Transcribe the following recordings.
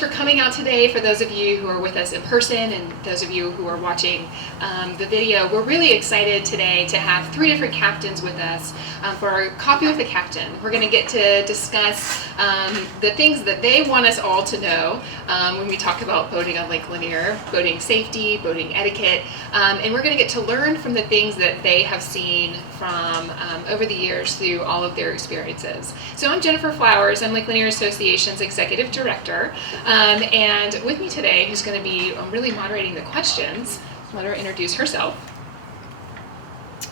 for coming out today. For those of you who are with us in person and those of you who are watching the video, we're really excited today to have 3 different captains with us for our Coffee with the Captain. We're going to get to discuss the things that they want us all to know when we talk about boating on Lake Lanier, boating safety, boating etiquette, and we're going to get to learn from the things that they have seen from over the years through all of their experiences. So I'm Jennifer Flowers. I'm Lake Lanier Association's Executive Director, and with me today, who's going to be really moderating the questions, let her introduce herself.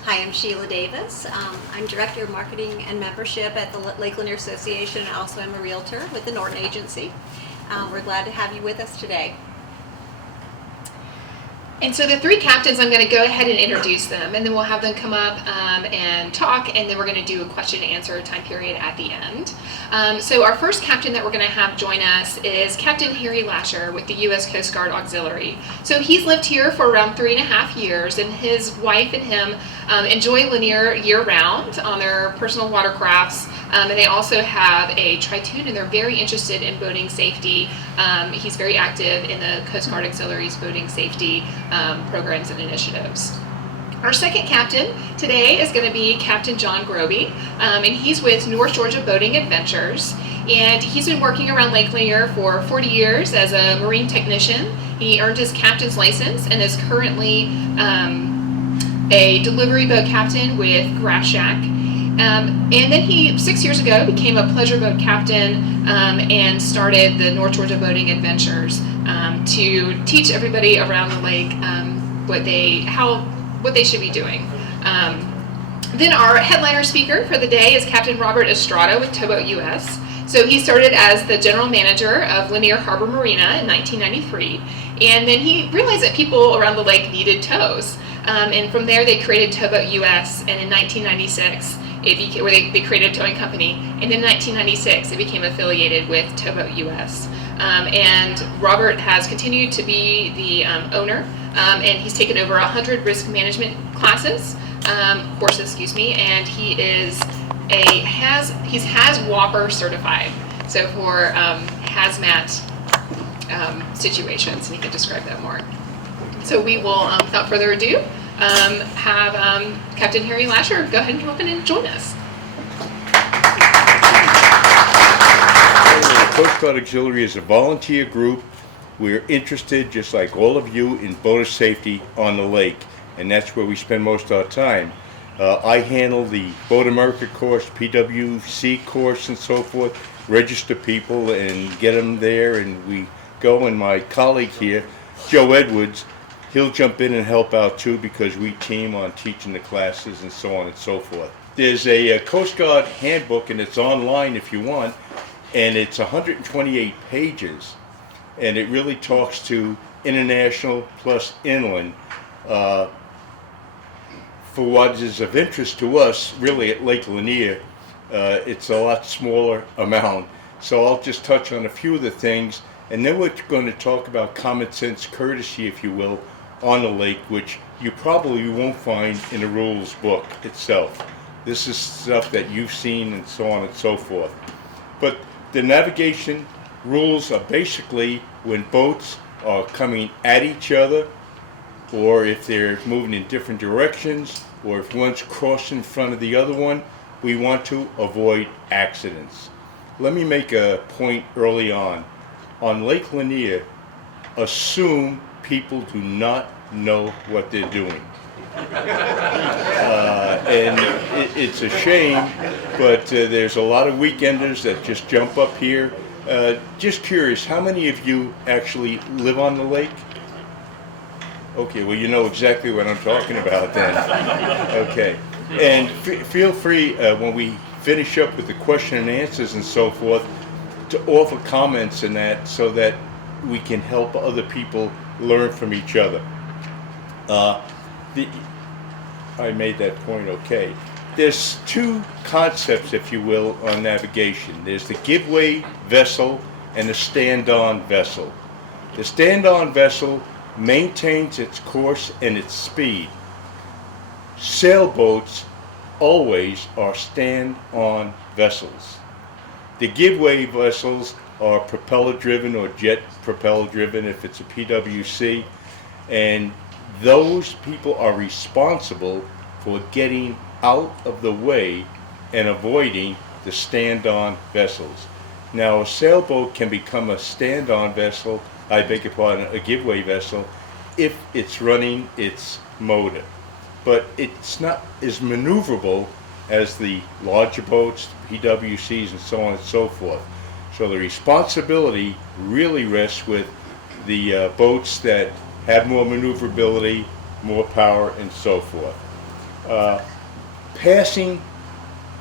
Hi, I'm Sheila Davis. I'm Director of Marketing and Membership at the Lake Lanier Association, and also I'm a Realtor with the Norton Agency. We're glad to have you with us today. And so the 3 captains, I'm going to go ahead and introduce them, and then we'll have them come up and talk, and then we're going to do a question and answer time period at the end. So our first captain that we're going to have join us is Captain Harry Lasher with the U.S. Coast Guard Auxiliary. So he's lived here for around 3.5 years, and his wife and him enjoy Lanier year-round on their personal watercrafts, and they also have a Tritoon, and they're very interested in boating safety. He's very active in the Coast Guard Auxiliary's boating safety programs and initiatives. Our second captain today is going to be Captain John Grobe, and he's with North Georgia Boating Adventures, and he's been working around Lake Lanier for 40 years as a marine technician. He earned his captain's license and is currently a delivery boat captain with Grass Shack. And then he, 6 years ago, became a pleasure boat captain and started the North Georgia Boating Adventures to teach everybody around the lake what they should be doing. Then our headliner speaker for the day is Captain Robert Estrada with TowBoat US. So he started as the general manager of Lanier Harbor Marina in 1993, and then he realized that people around the lake needed tows. And from there they created TowBoat US, and in 1996 they created a towing company, and in 1996 it became affiliated with TowBoat US. And Robert has continued to be the owner, and he's taken over 100 risk management courses, and he's HAZWOPER certified, so for hazmat situations, and he can describe that more. So we will, without further ado, have Captain Harry Lasher go ahead and come up and join us. The Coast Guard Auxiliary is a volunteer group. We're interested, just like all of you, in boater safety on the lake, and that's where we spend most of our time. I handle the Boat America course, PWC course, and so forth, register people and get them there, and we go, and my colleague here, Joe Edwards, he'll jump in and help out too, because we team on teaching the classes and so on and so forth. There's a Coast Guard handbook, and it's online if you want, and it's 128 pages, and it really talks to international plus inland. For what is of interest to us, really at Lake Lanier, it's a lot smaller amount. So I'll just touch on a few of the things, and then we're going to talk about common sense courtesy, if you will, on the lake, which you probably won't find in the rules book itself. This is stuff that you've seen and so on and so forth. But the navigation rules are basically when boats are coming at each other, or if they're moving in different directions, or if one's crossing in front of the other one, we want to avoid accidents. Let me make a point early on. On Lake Lanier, assume people do not know what they're doing. And it's a shame, but there's a lot of weekenders that just jump up here. Just curious, how many of you actually live on the lake? Okay, well, you know exactly what I'm talking about then. Okay, and feel free when we finish up with the question and answers and so forth to offer comments in that, so that we can help other people learn from each other. I made that point, okay. There's 2 concepts, if you will, on navigation. There's the give-way vessel and the stand-on vessel. The stand-on vessel maintains its course and its speed. Sailboats always are stand-on vessels. The give-way vessels are propeller driven or jet propeller driven if it's a PWC, and those people are responsible for getting out of the way and avoiding the stand-on vessels. Now, a sailboat can become a stand-on vessel, I beg your pardon, a giveaway vessel, if it's running its motor. But it's not as maneuverable as the larger boats, PWCs, and so on and so forth. So the responsibility really rests with the boats that have more maneuverability, more power, and so forth. Passing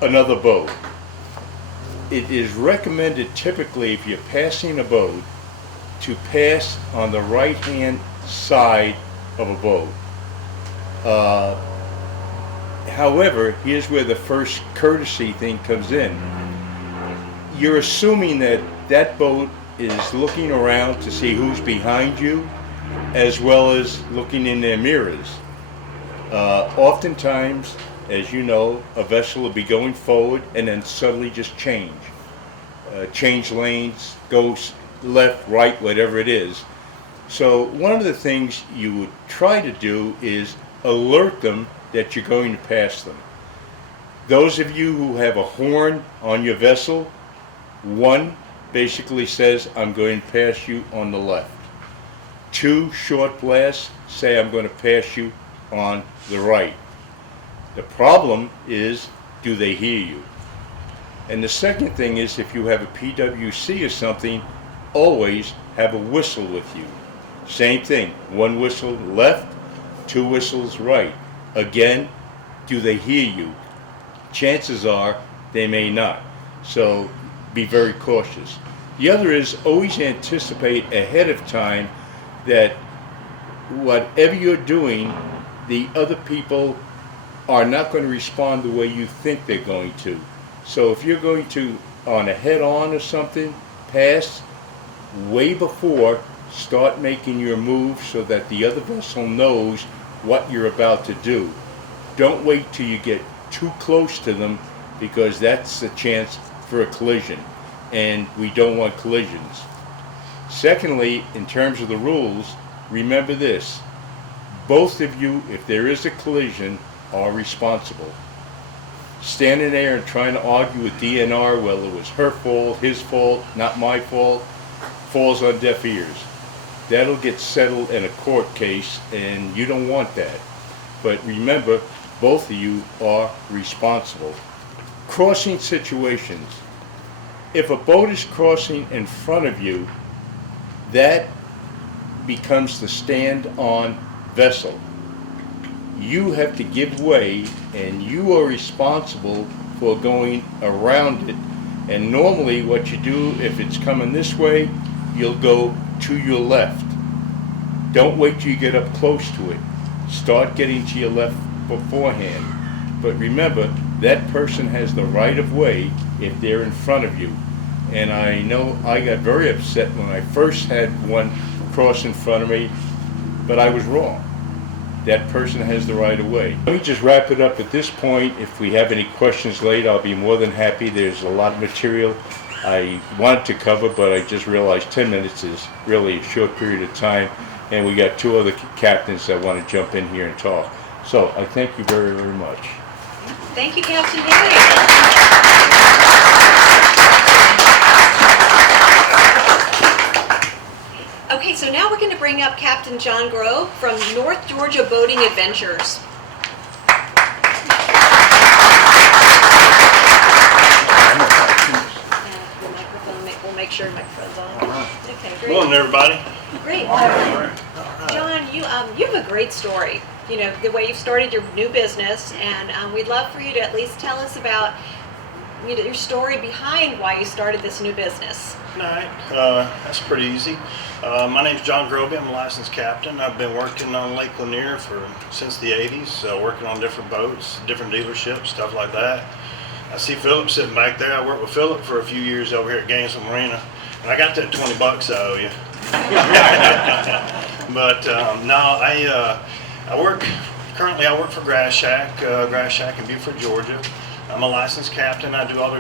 another boat. It is recommended typically if you're passing a boat to pass on the right-hand side of a boat. However, here's where the first courtesy thing comes in. You're assuming that that boat is looking around to see who's behind you, as well as looking in their mirrors. Oftentimes, as you know, a vessel will be going forward and then suddenly just change lanes, go left, right, whatever it is. So one of the things you would try to do is alert them that you're going to pass them. Those of you who have a horn on your vessel, one basically says, I'm going to pass you on the left. Two short blasts say, I'm going to pass you on the right. The problem is, do they hear you? And the second thing is, if you have a PWC or something, always have a whistle with you. Same thing, one whistle left, two whistles right. Again, do they hear you? Chances are they may not. So be very cautious. The other is always anticipate ahead of time that whatever you're doing, the other people are not going to respond the way you think they're going to. So if you're going to, on a head-on or something, pass way before, start making your move so that the other vessel knows what you're about to do. Don't wait till you get too close to them, because that's a chance for a collision, and we don't want collisions. Secondly, in terms of the rules, remember this: both of you, if there is a collision, are responsible. Standing there and trying to argue with DNR whether it was her fault, his fault, not my fault, falls on deaf ears. That'll get settled in a court case, and you don't want that. But remember, both of you are responsible. Crossing situations. If a boat is crossing in front of you, that becomes the stand-on vessel. You have to give way, and you are responsible for going around it. And normally what you do, if it's coming this way, you'll go to your left. Don't wait till you get up close to it. Start getting to your left beforehand. But remember, that person has the right of way if they're in front of you. And I know I got very upset when I first had one cross in front of me, but I was wrong. That person has the right of way. Let me just wrap it up at this point. If we have any questions later, I'll be more than happy. There's a lot of material I wanted to cover, but I just realized 10 minutes is really a short period of time, and we got two other captains that want to jump in here and talk. So I thank you very, very much. Thank you, Captain Haley. Okay, so now we're going to bring up Captain John Grobe from North Georgia Boating Adventures. We'll make sure the microphone's on. All right. Okay, Good great. morning, everybody. Great. All right. John, you have a great story. You know, the way you started your new business, and we'd love for you to at least tell us about your story behind why you started this new business. All right. That's pretty easy. My name's John Grobe. I'm a licensed captain. I've been working on Lake Lanier since the 80s, working on different boats, different dealerships, stuff like that. I see Philip sitting back there. I worked with Philip for a few years over here at Gainesville Marina, and I got that $20 I owe you. But no, I work for Grass Shack in Beaufort, Georgia. I'm a licensed captain. I do all the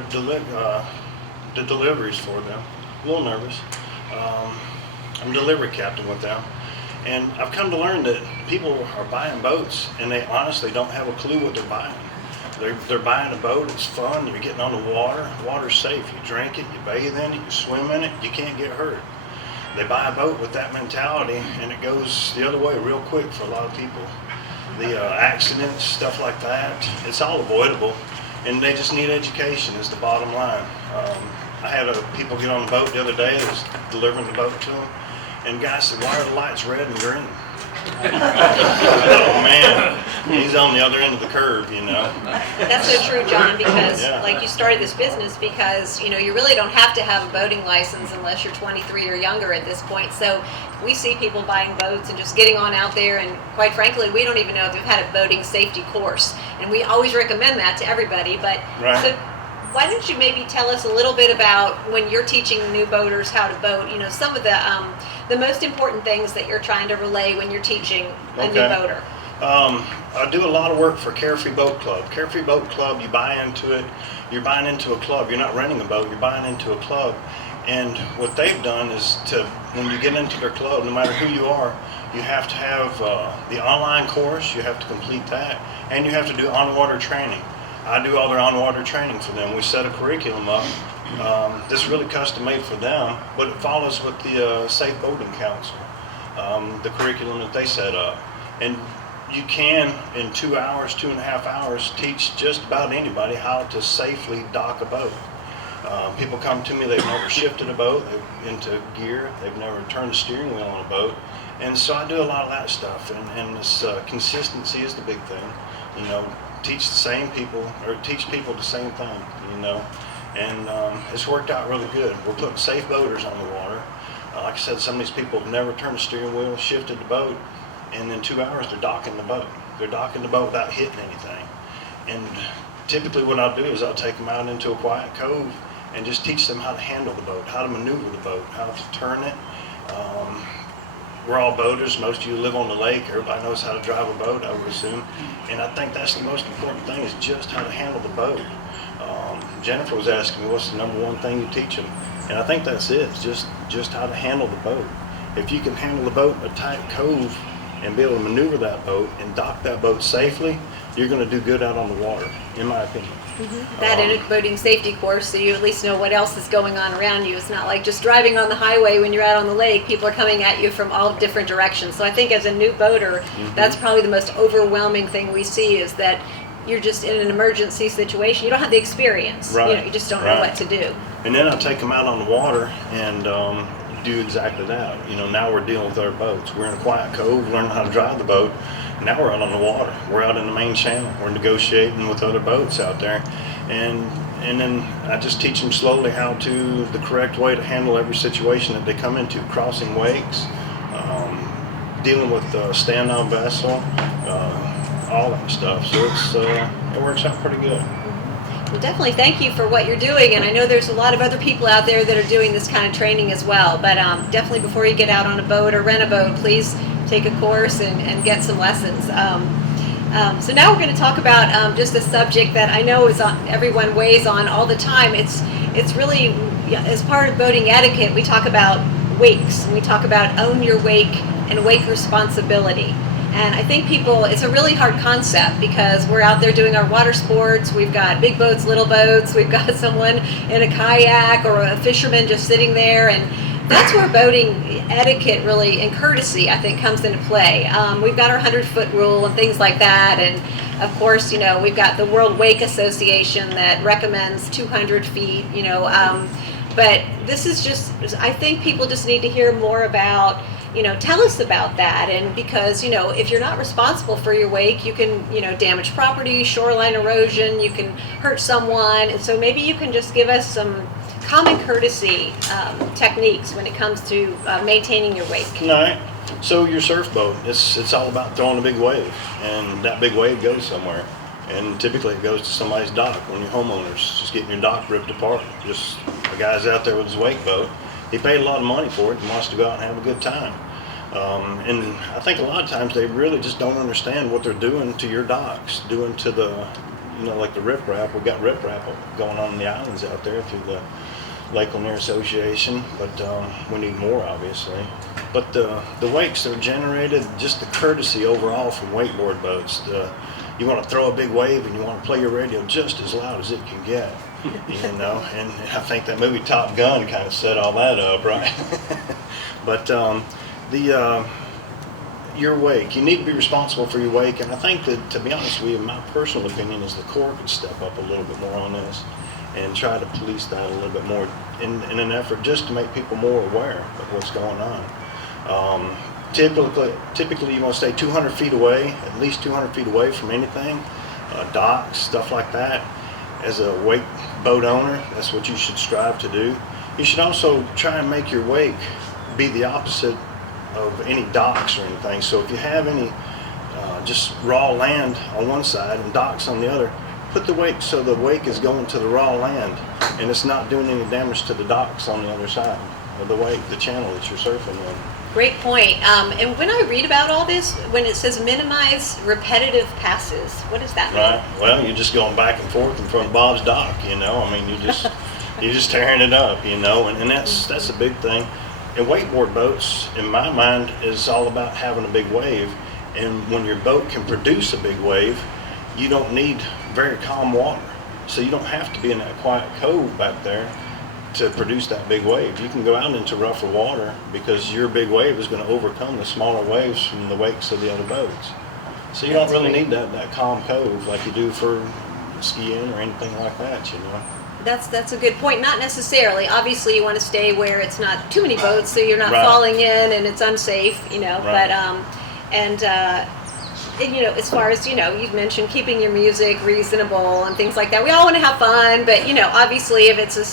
deliveries for them. a little nervous. I'm a delivery captain with them. And I've come to learn that people are buying boats and they honestly don't have a clue what they're buying. They're buying a boat, it's fun, you're getting on the water, water's safe, you drink it, you bathe in it, you swim in it, you can't get hurt. They buy a boat with that mentality and it goes the other way real quick for a lot of people. The accidents, stuff like that, it's all avoidable, and they just need education is the bottom line. I had people get on the boat the other day, I was delivering the boat to them, and guys said, "Why are the lights red and green?" Oh man, he's on the other end of the curve, you know. That's so true, John, because Yeah. like you started this business because, you know, you really don't have to have a boating license unless you're 23 or younger at this point. So we see people buying boats and just getting on out there, and quite frankly, we don't even know if they've had a boating safety course. And we always recommend that to everybody. But Right. so why don't you maybe tell us a little bit about when you're teaching new boaters how to boat, you know, some of the most important things that you're trying to relay when you're teaching a new Okay. boater. I do a lot of work for Carefree Boat Club. Carefree Boat Club, you buy into it, you're buying into a club. You're not renting a boat, you're buying into a club. And what they've done is when you get into their club, no matter who you are, you have to have the online course, you have to complete that, and you have to do on-water training. I do all their on-water training for them. We set a curriculum up. This is really custom made for them, but it follows with the Safe Boating Council, the curriculum that they set up. And you can, in 2 hours, 2.5 hours, teach just about anybody how to safely dock a boat. People come to me, they've never shifted a boat into gear, they've never turned the steering wheel on a boat. And so I do a lot of that stuff, and this consistency is the big thing. You know, teach the same people, or teach people the same thing, you know. And it's worked out really good. We're putting safe boaters on the water. Like I said, some of these people have never turned the steering wheel, shifted the boat, and in 2 hours they're docking the boat. They're docking the boat without hitting anything. And typically what I'll do is I'll take them out into a quiet cove and just teach them how to handle the boat, how to maneuver the boat, how to turn it. We're all boaters. Most of you live on the lake. Everybody knows how to drive a boat, I would assume. And I think that's the most important thing is just how to handle the boat. Jennifer was asking me, what's the number one thing you teach them? And I think that's it, just how to handle the boat. If you can handle the boat in a tight cove and be able to maneuver that boat and dock that boat safely, you're going to do good out on the water, in my opinion. That and a boating safety course, so you at least know what else is going on around you. It's not like just driving on the highway when you're out on the lake. People are coming at you from all different directions. So I think as a new boater, that's probably the most overwhelming thing we see is that you're just in an emergency situation. You don't have the experience. Right. You know, you just don't know what to do. And then I take them out on the water and do exactly that. You know, now we're dealing with our boats. We're in a quiet cove, learning how to drive the boat. Now we're out on the water. We're out in the main channel. We're negotiating with other boats out there. And then I just teach them slowly the correct way to handle every situation that they come into, crossing wakes, dealing with stand-on vessel, all that stuff. So it works out pretty good. Well, definitely thank you for what you're doing, and I know there's a lot of other people out there that are doing this kind of training as well, but definitely before you get out on a boat or rent a boat, please take a course and get some lessons. So now we're going to talk about just a subject that I know is everyone weighs on all the time. It's really, as part of boating etiquette, we talk about wakes, and we talk about own your wake and wake responsibility. And I think it's a really hard concept because we're out there doing our water sports. We've got big boats, little boats. We've got someone in a kayak or a fisherman just sitting there. And that's where boating etiquette really, and courtesy, I think, comes into play. We've got our 100-foot rule and things like that. And of course, you know, we've got the World Wake Association that recommends 200 feet, you know. But this is just, I think people just need to hear more about, you know, tell us about that. And because, you know, if you're not responsible for your wake, you can, you know, damage property, shoreline erosion, you can hurt someone. And so maybe you can just give us some common courtesy techniques when it comes to maintaining your wake. All right. So your surf boat, it's all about throwing a big wave, and that big wave goes somewhere. And typically it goes to somebody's dock. When you're homeowners, just getting your dock ripped apart. Just a guy's out there with his wake boat. He paid a lot of money for it and wants to go out and have a good time. And I think a lot of times they really just don't understand what they're doing to your docks, doing to the, you know, like the riprap. We've got riprap going on in the islands out there through Lake Lanier Association, but we need more, obviously. But the wakes are generated, just the courtesy overall from wakeboard boats. You want to throw a big wave and you want to play your radio just as loud as it can get, you know. And I think that movie Top Gun kind of set all that up, right? But your wake, you need to be responsible for your wake, and I think that, to be honest with you, my personal opinion is the Corps could step up a little bit more on this and try to police that a little bit more in an effort just to make people more aware of what's going on. Typically you want to stay 200 feet away, at least 200 feet away from anything, docks, stuff like that. As a wake boat owner, that's what you should strive to do. You should also try and make your wake be the opposite of any docks or anything. So if you have any just raw land on one side and docks on the other, put the wake so the wake is going to the raw land and it's not doing any damage to the docks on the other side of the wake, the channel that you're surfing in. Great point. And when I read about all this, when it says minimize repetitive passes, what does that mean? Right. Well, you're just going back and forth in front of Bob's dock, you know. I mean, you're just tearing it up, you know, and that's a big thing. And wakeboard boats, in my mind, is all about having a big wave. And when your boat can produce a big wave, you don't need very calm water. So you don't have to be in that quiet cove back there to produce that big wave. You can go out into rougher water because your big wave is going to overcome the smaller waves from the wakes of the other boats. So you don't really need that calm cove like you do for skiing or anything like that, you know. That's a good point. Not necessarily. Obviously, you want to stay where it's not too many boats, so you're not Right. falling in and it's unsafe, you know. Right. But and you know, as far as, you know, you've mentioned keeping your music reasonable and things like that. We all want to have fun, but you know, obviously, if it's a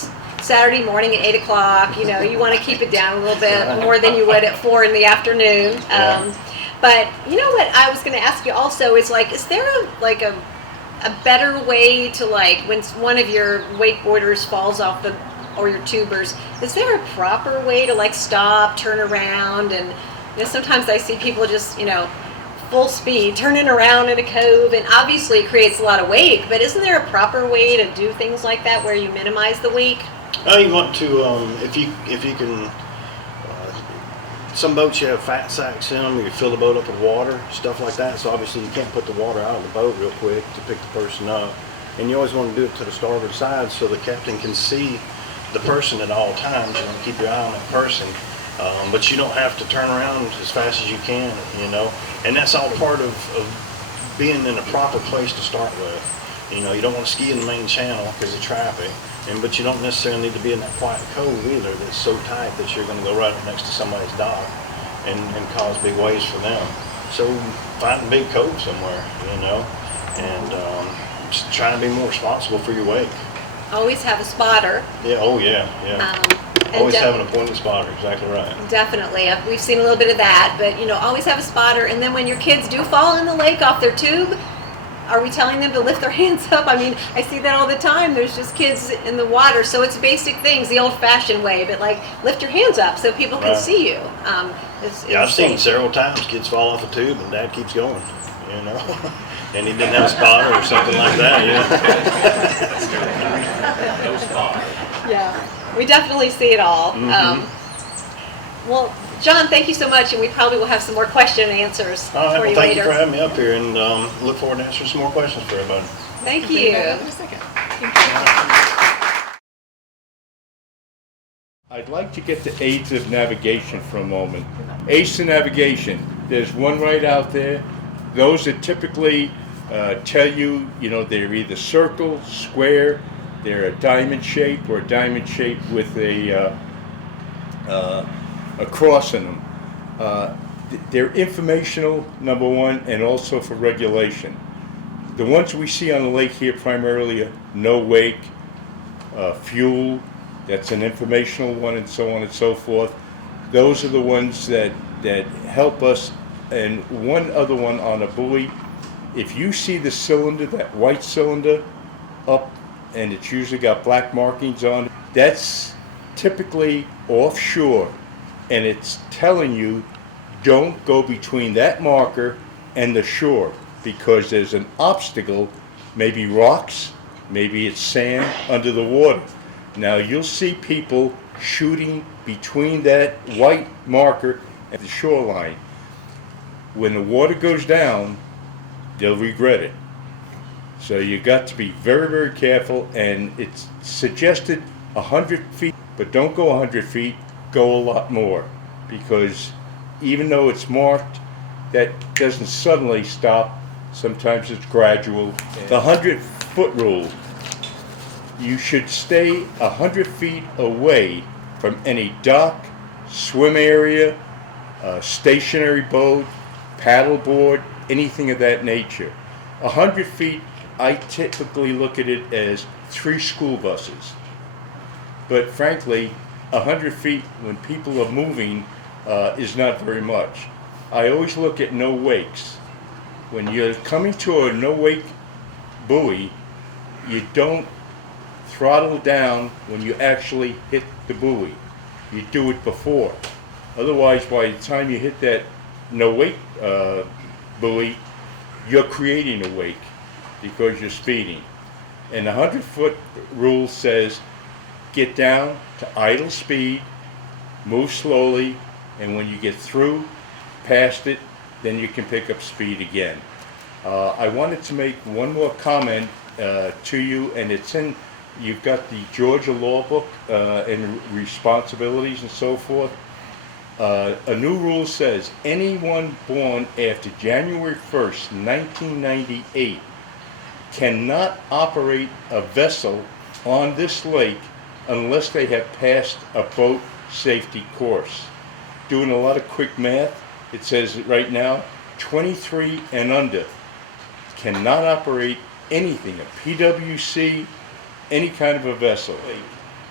Saturday morning at 8 o'clock, you know, you want to keep it down a little bit more than you would at 4 in the afternoon. Yeah. But you know what I was going to ask you also is, like, is there a better way to, like, when one of your wakeboarders falls off the, or your tubers, is there a proper way to, like, stop, turn around? And you know, sometimes I see people just, you know, full speed turning around in a cove, and obviously it creates a lot of wake, but isn't there a proper way to do things like that where you minimize the wake? You want to, if you can, some boats you have fat sacks in them, you fill the boat up with water, stuff like that, so obviously you can't put the water out of the boat real quick to pick the person up. And you always want to do it to the starboard side so the captain can see the person at all times. You want to keep your eye on that person. But you don't have to turn around as fast as you can, you know. And that's all part of being in a proper place to start with. You know, you don't want to ski in the main channel because of traffic. But you don't necessarily need to be in that quiet cove either that's so tight that you're going to go right up next to somebody's dock and cause big waves for them. So find a big cove somewhere, you know, and just try to be more responsible for your wake. Always have a spotter. Yeah, oh yeah, yeah. Always have an appointed spotter, exactly right. Definitely. We've seen a little bit of that, but you know, always have a spotter. And then when your kids do fall in the lake off their tube, are we telling them to lift their hands up? I mean, I see that all the time. There's just kids in the water. So it's basic things, the old-fashioned way, but like lift your hands up so people can see you. Yeah, I've seen several times kids fall off a tube and dad keeps going, you know. And he didn't have a spotter or something like that, Yeah. Yeah, we definitely see it all. Well, John, thank you so much, and we probably will have some more question and answers All right, for well, you thank later. you for having me up here, and look forward to answering some more questions for everybody. Thank you. I'd like to get to aids of navigation for a moment. Aids of navigation, there's one right out there. Those that typically tell you, you know, they're either circle, square, they're a diamond shape, or a diamond shape with a cross in them. They're informational, number one, and also for regulation. The ones we see on the lake here primarily are no wake, fuel, that's an informational one, and so on and so forth. Those are the ones that help us. And one other one on a buoy, if you see the cylinder, that white cylinder up, and it's usually got black markings on it, that's typically offshore, and it's telling you don't go between that marker and the shore because there's an obstacle, maybe rocks, maybe it's sand under the water. Now you'll see people shooting between that white marker and the shoreline. When the water goes down, they'll regret it. So you got to be very, very careful, and it's suggested 100 feet, but don't go 100 feet, go a lot more, because even though it's marked, that doesn't suddenly stop. Sometimes it's gradual. The 100-foot rule, you should stay 100 feet away from any dock, swim area, stationary boat, paddleboard, anything of that nature. 100 feet, I typically look at it as 3 school buses. But frankly, 100 feet when people are moving is not very much. I always look at no wakes. When you're coming to a no wake buoy, you don't throttle down when you actually hit the buoy. You do it before. Otherwise, by the time you hit that no wake buoy, you're creating a wake because you're speeding. And the 100-foot rule says get down to idle speed, move slowly, and when you get through, past it, then you can pick up speed again. I wanted to make one more comment to you, and it's in, you've got the Georgia law book and responsibilities and so forth. A new rule says anyone born after January 1st, 1998 cannot operate a vessel on this lake unless they have passed a boat safety course. Doing a lot of quick math, it says right now 23 and under cannot operate anything, a PWC, any kind of a vessel,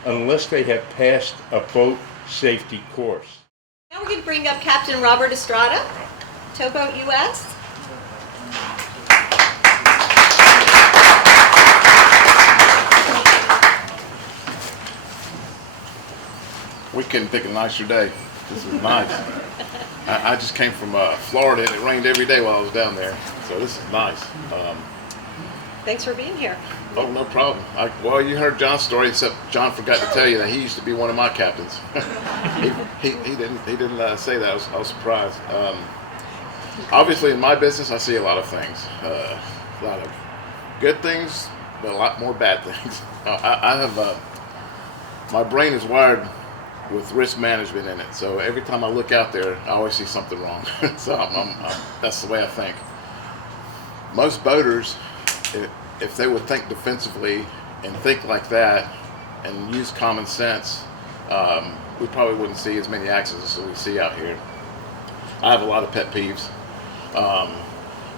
unless they have passed a boat safety course. Now we're going to bring up Captain Robert Estrada, TowBoat US. We couldn't pick a nicer day. This was nice. I just came from Florida, and it rained every day while I was down there, so this is nice. Thanks for being here. Oh, no problem. Well, you heard John's story, except John forgot to tell you that he used to be one of my captains. he didn't say that. I was surprised. Obviously, in my business, I see a lot of things. A lot of good things, but a lot more bad things. I have my brain is wired with risk management in it, so every time I look out there, I always see something wrong. So that's the way I think. Most boaters, if they would think defensively and think like that and use common sense, we probably wouldn't see as many accidents as we see out here. I have a lot of pet peeves.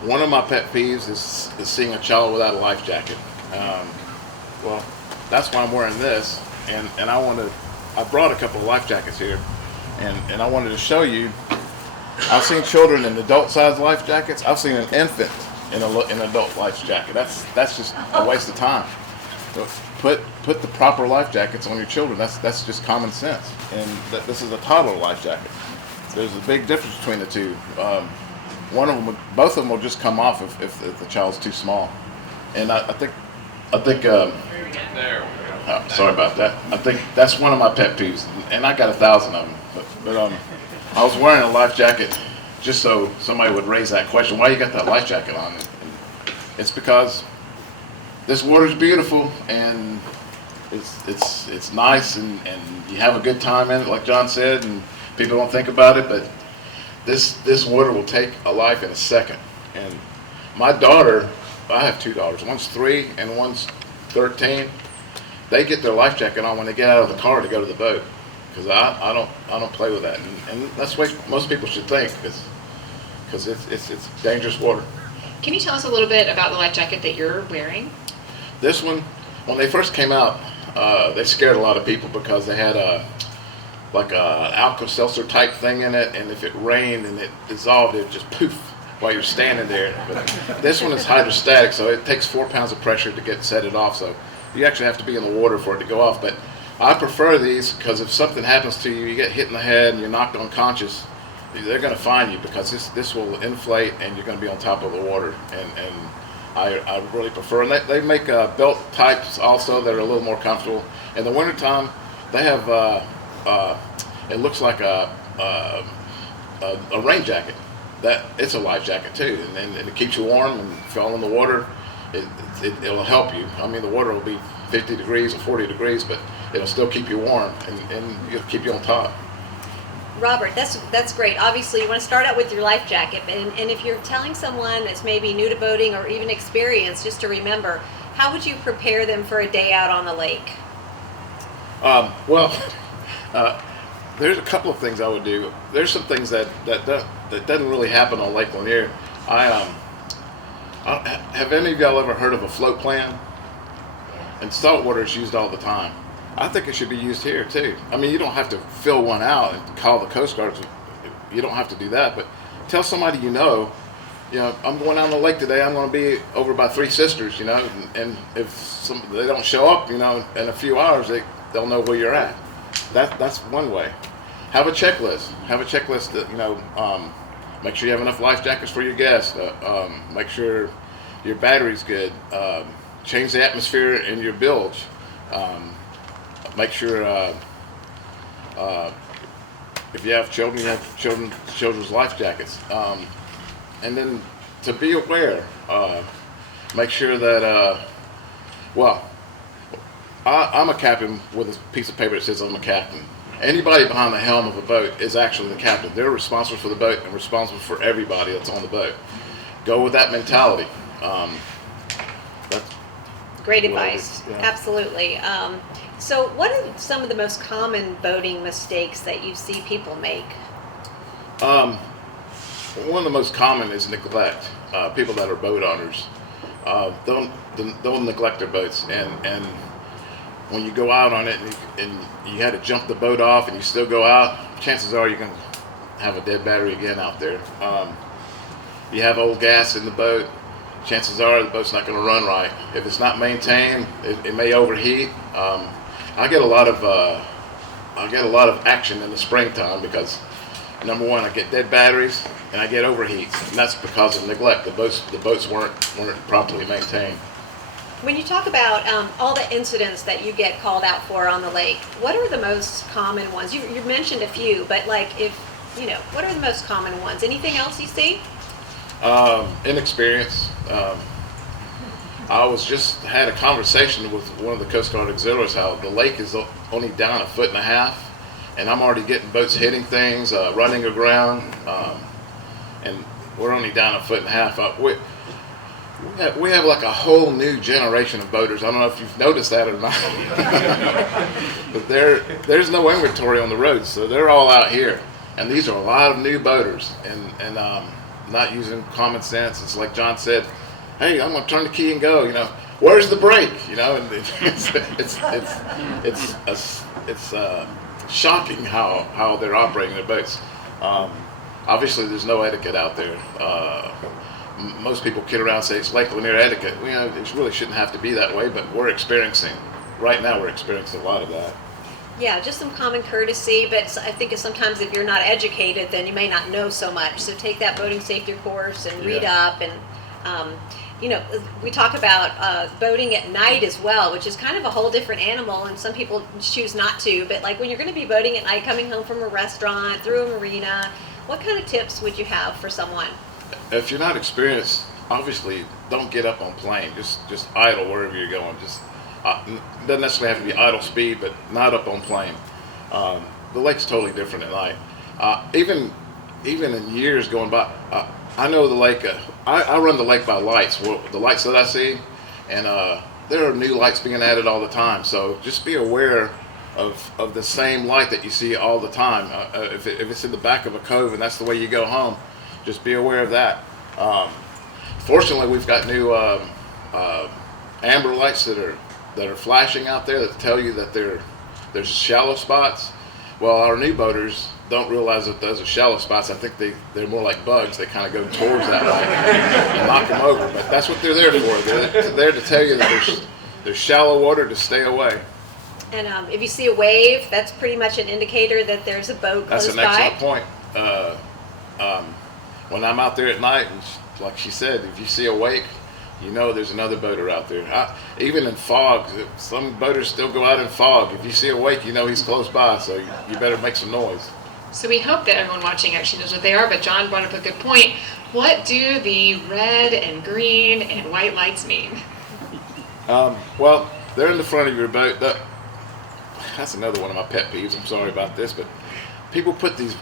One of my pet peeves is seeing a child without a life jacket. Well, that's why I'm wearing this, and I brought a couple of life jackets here, and I wanted to show you. I've seen children in adult-sized life jackets. I've seen an infant in an adult life jacket. That's just a waste of time. So put the proper life jackets on your children. That's just common sense. And this is a toddler life jacket. There's a big difference between the two. Both of them will just come off if the child's too small. And I think. Sorry about that. I think that's one of my pet peeves, and I got 1,000 of them. But I was wearing a life jacket just so somebody would raise that question: why you got that life jacket on? And it's because this water's beautiful, and it's nice, and you have a good time in it, like John said, and people don't think about it, but this water will take a life in a second. And my daughter, I have 2 daughters. One's 3 and one's 13. They get their life jacket on when they get out of the car to go to the boat, because I don't play with that, and that's what most people should think, because it's dangerous water. Can you tell us a little bit about the life jacket that you're wearing? This one, when they first came out, they scared a lot of people because they had a Alka-Seltzer type thing in it, and if it rained and it dissolved, it would just poof while you're standing there. But this one is hydrostatic, so it takes 4 pounds of pressure to set it off. So you actually have to be in the water for it to go off. But I prefer these because if something happens to you, you get hit in the head and you're knocked unconscious, they're going to find you, because this will inflate and you're going to be on top of the water. And I really prefer. And they make belt types also that are a little more comfortable. In the wintertime, they have it looks like a rain jacket. It's a life jacket too, and it keeps you warm. And if you fall in the water, it'll help you. I mean, the water will be 50 degrees or 40 degrees, but it'll still keep you warm and it'll keep you on top. Robert, that's great. Obviously, you want to start out with your life jacket, and if you're telling someone that's maybe new to boating or even experienced, just to remember, how would you prepare them for a day out on the lake? There's a couple of things I would do. There's some things that doesn't really happen on Lake Lanier. Have any of y'all ever heard of a float plan? And saltwater is used all the time. I think it should be used here too. I mean, you don't have to fill one out and call the Coast Guard. You don't have to do that, but tell somebody you know, I'm going out on the lake today. I'm going to be over by Three Sisters, and if they don't show up, in a few hours, they'll know where you're at. That's one way. Have a checklist. That make sure you have enough life jackets for your guests. Make sure your battery's good. Change the atmosphere in your bilge. Make sure if you have children, you have children's life jackets. And then to be aware, make sure that I'm a captain with a piece of paper that says I'm a captain. Anybody behind the helm of a boat is actually the captain. They're responsible for the boat and responsible for everybody that's on the boat. Go with that mentality. Great advice. Yeah. Absolutely. So what are some of the most common boating mistakes that you see people make? One of the most common is neglect. People that are boat owners don't neglect their boats, and when you go out on it and you had to jump the boat off and you still go out, chances are you're going to have a dead battery again out there. You have old gas in the boat, chances are the boat's not going to run right. If it's not maintained, it may overheat. I get a lot of action in the springtime because number one, I get dead batteries and I get overheats, and that's because of neglect. The boats weren't properly maintained. When you talk about all the incidents that you get called out for on the lake, what are the most common ones? You mentioned a few, but what are the most common ones? Anything else you see? Inexperience. I had a conversation with one of the Coast Guard auxiliaries how the lake is only down 1.5 feet, and I'm already getting boats hitting things, running aground, and we're only down 1.5 feet. We have like a whole new generation of boaters. I don't know if you've noticed that or not, but there's no inventory on the roads, so they're all out here, and these are a lot of new boaters, and not using common sense. It's like John said, hey, I'm going to turn the key and go. Where's the brake? And it's shocking how they're operating their boats. Obviously, there's no etiquette out there. Most people kid around and say it's Lake Lanier etiquette. It really shouldn't have to be that way, but right now we're experiencing a lot of that. Yeah, just some common courtesy, but I think sometimes if you're not educated, then you may not know so much. So take that boating safety course and read up. And, we talk about boating at night as well, which is kind of a whole different animal, and some people choose not to. But like when you're going to be boating at night, coming home from a restaurant, through a marina, what kind of tips would you have for someone? If you're not experienced, obviously don't get up on plane. Just idle wherever you're going. Doesn't necessarily have to be idle speed, but not up on plane. The lake's totally different at night. Even in years going by, I know the lake. I run the lake by lights. Well, the lights that I see, and there are new lights being added all the time. So just be aware of the same light that you see all the time. If it's in the back of a cove and that's the way you go home, just be aware of that. Fortunately, we've got new amber lights that are flashing out there that tell you that there's shallow spots. Well, our new boaters don't realize that those are shallow spots. I think they're more like bugs. They kind of go towards that light and knock them over. But that's what they're there for. They're there to tell you that there's shallow water to stay away. And if you see a wave, that's pretty much an indicator that there's a boat close by. That's an excellent point. When I'm out there at night, and like she said, if you see a wake, you know there's another boater out there. Even in fog, some boaters still go out in fog. If you see a wake, you know he's close by, so you better make some noise. So we hope that everyone watching actually knows what they are, but John brought up a good point. What do the red and green and white lights mean? Well, they're in the front of your boat. That's another one of my pet peeves. I'm sorry about this, but people put these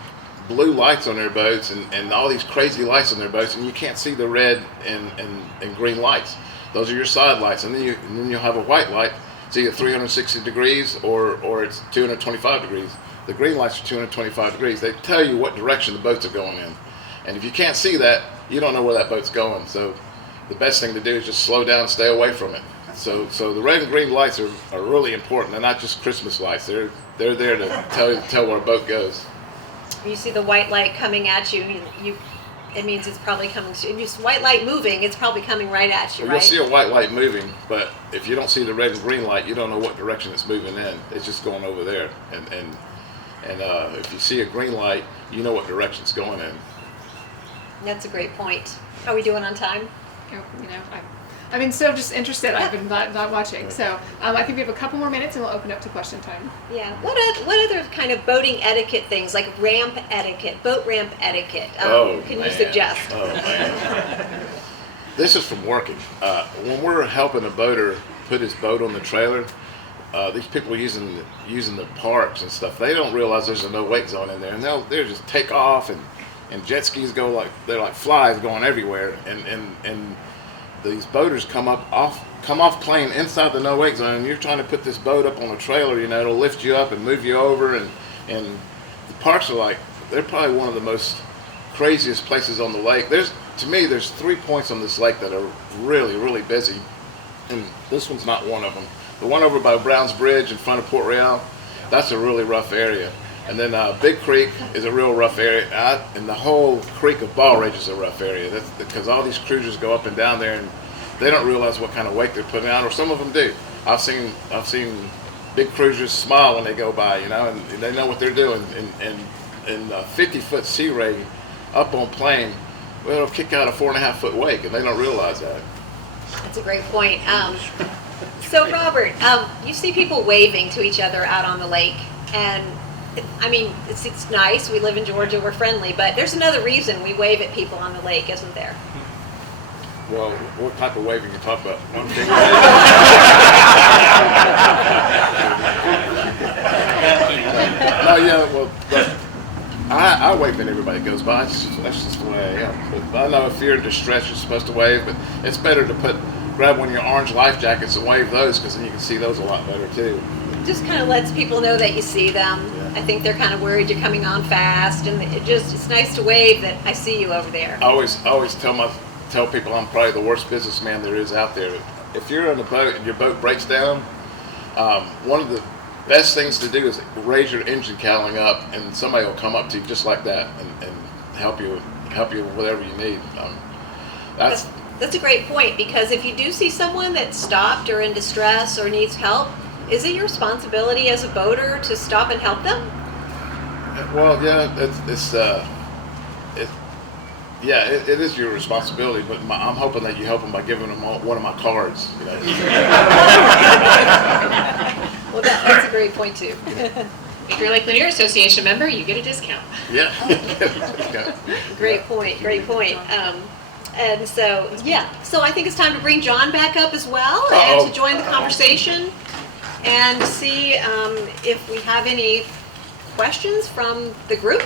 blue lights on their boats and all these crazy lights on their boats, and you can't see the red and green lights. Those are your side lights, and then you'll have a white light. It's either 360 degrees or it's 225 degrees. The green lights are 225 degrees. They tell you what direction the boats are going in. And if you can't see that, you don't know where that boat's going. So the best thing to do is just slow down and stay away from it. So the red and green lights are really important. They're not just Christmas lights. They're there to tell where a boat goes. You see the white light coming at you, it means it's probably coming. If you see white light moving, it's probably coming right at you, Well, right? you'll see a white light moving, but if you don't see the red and green light, you don't know what direction it's moving in. It's just going over there. And if you see a green light, you know what direction it's going in. That's a great point. Are we doing on time? I've been so just interested. I've been not watching. So I think we have a couple more minutes and we'll open up to question time. Yeah. What other kind of boating etiquette things, like ramp etiquette, boat ramp etiquette, can you suggest? Oh, man. This is from working. When we're helping a boater put his boat on the trailer, these people using the parks and stuff, they don't realize there's a no wake zone in there, and they'll just take off and jet skis go like they're like flies going everywhere, and these boaters come off plane inside the no wake zone, and you're trying to put this boat up on a trailer, it'll lift you up and move you over, and the parks are they're probably one of the most craziest places on the lake. There's 3 points on this lake that are really, really busy, and this one's not one of them. The one over by Brown's Bridge in front of Port Royale, that's a really rough area. And then Big Creek is a real rough area, and the whole creek of Ball Ridge is a rough area. That's because all these cruisers go up and down there, and they don't realize what kind of wake they're putting out, or some of them do. I've seen big cruisers smile when they go by, and they know what they're doing. And 50-foot sea ray up on plane, well, it'll kick out a 4.5-foot wake, and they don't realize that. That's a great point. So Robert, you see people waving to each other out on the lake, and it's nice. We live in Georgia, we're friendly, but there's another reason we wave at people on the lake, isn't there? Well, what type of waving you talk about? No, yeah, well, I wave at everybody that goes by. That's just the way I am. But I know if you're in distress, you're supposed to wave, but it's better to grab one of your orange life jackets and wave those, because then you can see those a lot better too. Just kind of lets people know that you see them. Yeah. I think they're kind of worried you're coming on fast, and it's nice to wave that I see you over there. I always tell people I'm probably the worst businessman there is out there. If you're on a boat and your boat breaks down, one of the best things to do is raise your engine cowling up, and somebody will come up to you just like that and help you with whatever you need. That's a great point, because if you do see someone that's stopped or in distress or needs help, is it your responsibility as a boater to stop and help them? Well, yeah, it is your responsibility, but I'm hoping that you help them by giving them one of my cards. Well, that's a great point too. If you're a Lake Lanier Association member, you get a discount. Yeah. Great point. And so I think it's time to bring John back up as well and to join the conversation and see if we have any questions from the group.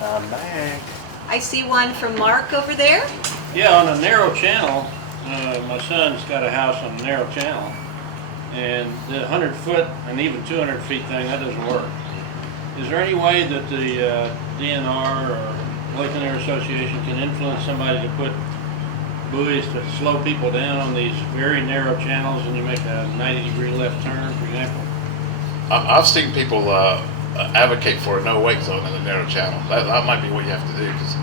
I'm back. I see one from Mark over there. Yeah, on a narrow channel, my son's got a house on a narrow channel, and the 100-foot and even 200 feet thing, that doesn't work. Is there any way that the DNR or Lake Lanier Association can influence somebody to put buoys to slow people down on these very narrow channels, and you make a 90-degree left turn, for example? I've seen people advocate for a no wake zone in the narrow channel. That might be what you have to do, because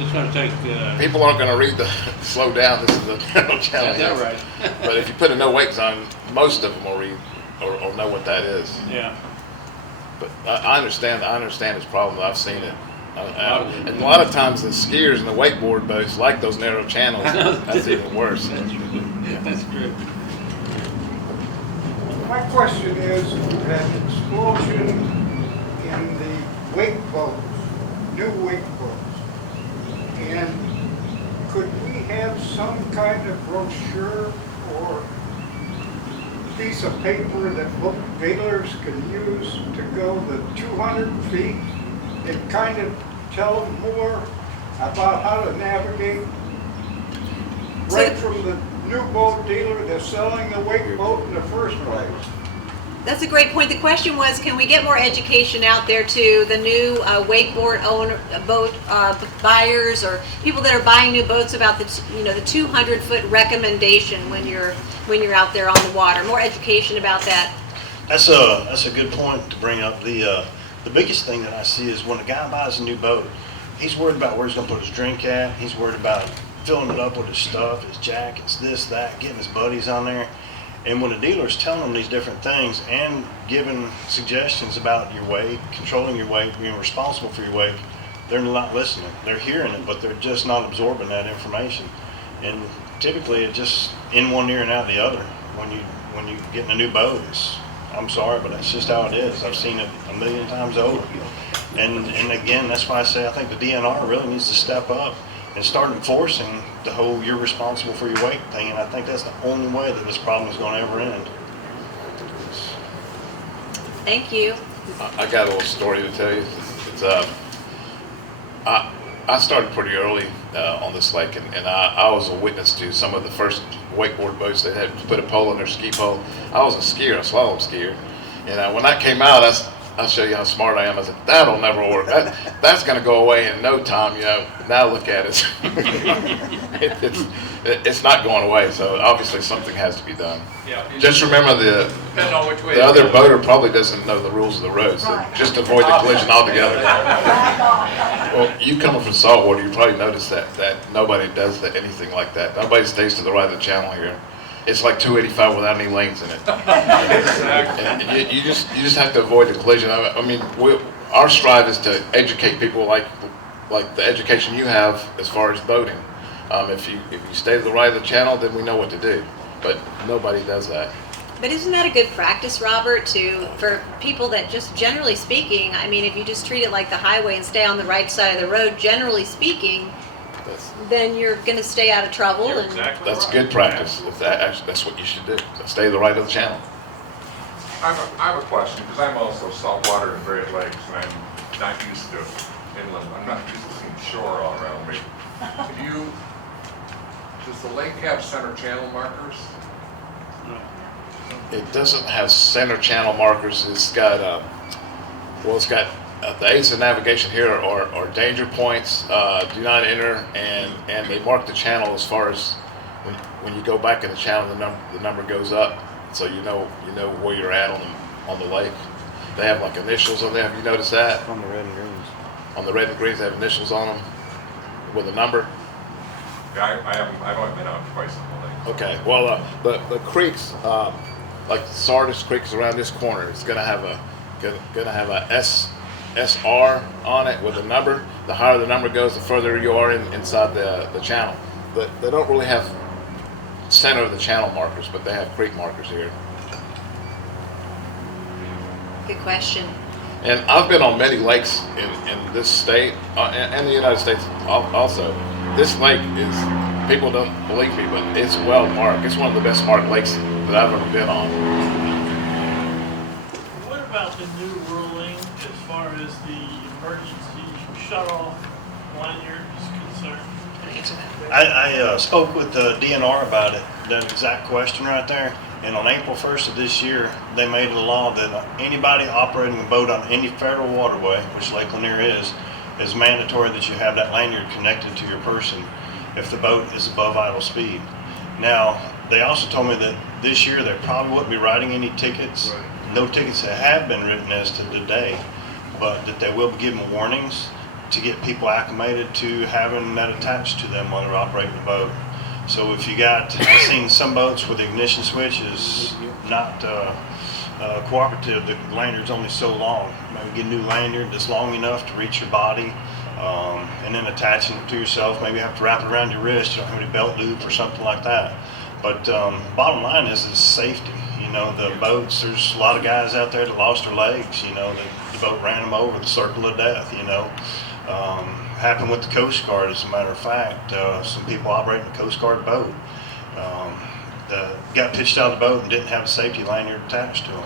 it's going to take people aren't going to read the slow down. This is a narrow channel. that's right. But if you put a no wake zone, most of them will read or know what that is. Yeah. But I understand his problem. I've seen it. And a lot of times the skiers and the wakeboard boats like those narrow channels. That's even worse. That's true. My question is that explosion in the wake boats, new wake boats, and could we have some kind of brochure or piece of paper that boat dealers can use to go the 200 feet and kind of tell them more about how to navigate right from the new boat dealer that's selling the wake boat in the first place? That's a great point. The question was, can we get more education out there to the new wakeboard boat buyers or people that are buying new boats about the 200-foot recommendation when you're out there on the water? More education about that. That's a good point to bring up. The biggest thing that I see is when a guy buys a new boat, he's worried about where he's going to put his drink at. He's worried about filling it up with his stuff, his jackets, this, that, getting his buddies on there. And when a dealer's telling them these different things and giving suggestions about your wake, controlling your wake, being responsible for your wake, they're not listening. They're hearing it, but they're just not absorbing that information. And typically it just in one ear and out the other. When you get in a new boat, I'm sorry, but that's just how it is. I've seen it a million times over. And again, that's why I say I think the DNR really needs to step up and start enforcing the whole "you're responsible for your wake" thing. And I think that's the only way that this problem is going to ever end. Thank you. I got a little story to tell you. I started pretty early on this lake, and I was a witness to some of the first wakeboard boats that had put a pole on their ski pole. I was a skier, a slalom skier, and when I came out, I'll show you how smart I am. I said, that'll never work. That's going to go away in no time. Now look at it. It's not going away. So obviously something has to be done. Yeah. Just remember Depending on which way the other boater probably doesn't know the rules of the road. So just avoid the collision altogether. Well, you coming from saltwater, you probably noticed that nobody does anything like that. Nobody stays to the right of the channel here. It's like 285 without any lanes in it. And you just have to avoid the collision. I mean, our strive is to educate people like the education you have as far as boating. If you stay to the right of the channel, then we know what to do. But nobody does that. But isn't that a good practice, Robert, for people that just generally speaking, I mean, if you just treat it like the highway and stay on the right side of the road, generally speaking, then you're going to stay out of trouble. You're and exactly That's right. good practice. That's what you should do. Stay to the right of the channel. I have a question, because I'm also saltwater and Great Lakes, and I'm not used to inland. I'm not used to seeing shore all around me. Does the lake have center channel markers? It doesn't have center channel markers. It's got the aids of navigation here are danger points, do not enter, and they mark the channel as far as when you go back in the channel, the number goes up, so you know where you're at on the lake. They have like initials on there. Have you noticed that? On the red and greens. On the red and greens, they have initials on them with a number. Yeah, I've only been out twice on the lake. Okay. Well, the creeks, like the Sardis Creek is around this corner. It's gonna have a SR on it with a number. The higher the number goes, the further you are inside the channel. But they don't really have center of the channel markers, but they have creek markers here. good question. And I've been on many lakes in this state and the United States also. This lake is, people don't believe me, but it's well marked. It's one of the best marked lakes that I've ever been on. What about the new ruling as far as the emergency shut-off lanyard is concerned? Can I answer that? I spoke with the DNR about it, that exact question right there. And on April 1st of this year, they made a law that anybody operating a boat on any federal waterway, which Lake Lanier is mandatory that you have that lanyard connected to your person if the boat is above idle speed. Now, they also told me that this year they probably wouldn't be writing any tickets. Right. No tickets that have been written as to today, but that they will be giving warnings to get people acclimated to having that attached to them while they're operating the boat. So if you got, I've seen some boats where the ignition switch is not cooperative. The lanyard's only so long. Maybe get a new lanyard that's long enough to reach your body, and then attaching it to yourself. Maybe you have to wrap it around your wrist. You don't have any belt loop or something like that. But bottom line is safety. You know, the boats, there's a lot of guys out there that lost their legs. You know, the boat ran them over, the circle of death, you know. Happened with the Coast Guard, as a matter of fact. Some people operating a Coast Guard boat got pitched out of the boat and didn't have a safety lanyard attached to them.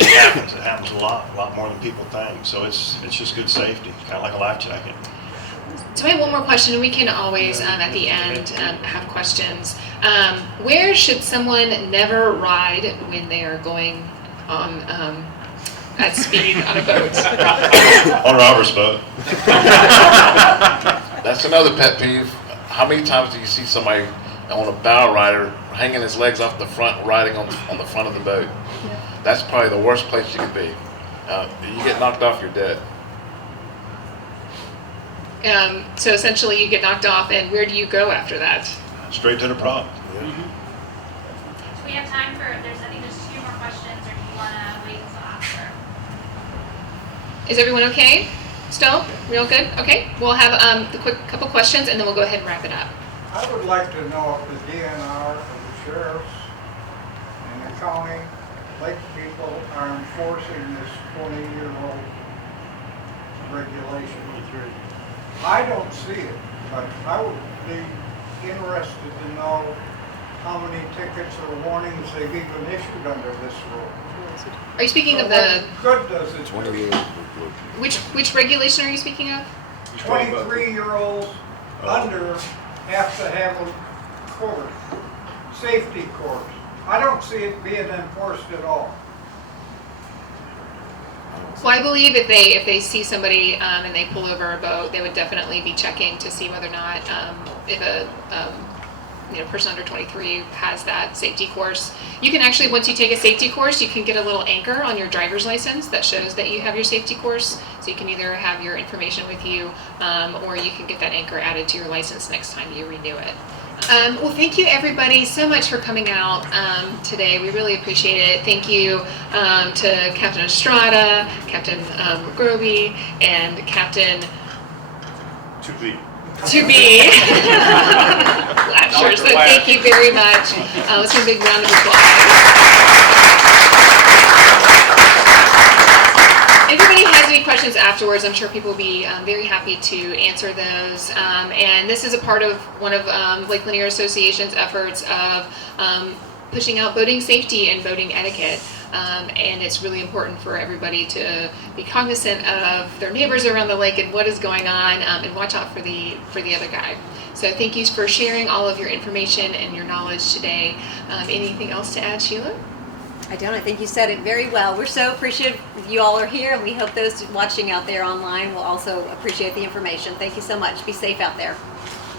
It happens. It happens a lot more than people think. So it's just good safety, kind of like a life jacket. So I have one more question, and we can always, at the end, have questions. Where should someone never ride when they are going on at speed on a boat? On Robert's boat. That's another pet peeve. How many times do you see somebody on a bow rider hanging his legs off the front, riding on the front of the boat? That's probably the worst place you could be. You get knocked off, you're dead. So essentially, you get knocked off, and where do you go after that? Straight to the prop. So we have time for, I think there's 2 more questions, or do you want to wait until after? Is everyone okay? Still? We all good? Okay. We'll have the quick couple questions, and then we'll go ahead and wrap it up. I would like to know if the DNR, or the sheriffs, and the county, lake people are enforcing this 20-year-old regulation. I don't see it, but I would be interested to know how many tickets or warnings they've even issued under this rule. Are you speaking of What the good does it do? which regulation are you speaking of? 23-year-olds under have to have a course, safety course. I don't see it being enforced at all. Well, I believe if they see somebody and they pull over a boat, they would definitely be checking to see whether or not if a person under 23 has that safety course. You can actually, once you take a safety course, you can get a little anchor on your driver's license that shows that you have your safety course. So you can either have your information with you, or you can get that anchor added to your license next time you renew it. Well, thank you everybody so much for coming out today. We really appreciate it. Thank you to Captain Estrada, Captain Grobe, and Captain To be Lasher. So thank you very much. Let's give a big round of applause. If anybody has any questions afterwards, I'm sure people will be very happy to answer those. And this is a part of one of Lake Lanier Association's efforts of pushing out boating safety and boating etiquette. And it's really important for everybody to be cognizant of their neighbors around the lake and what is going on, and watch out for the other guy. So thank you for sharing all of your information and your knowledge today. Anything else to add, Sheila? I don't. I think you said it very well. We're so appreciative you all are here, and we hope those watching out there online will also appreciate the information. Thank you so much. Be safe out there.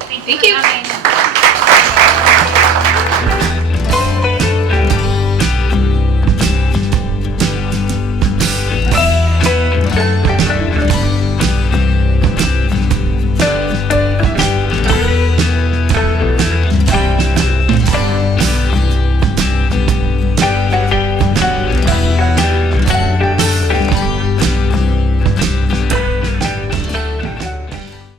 Thank you. Thank you. For coming.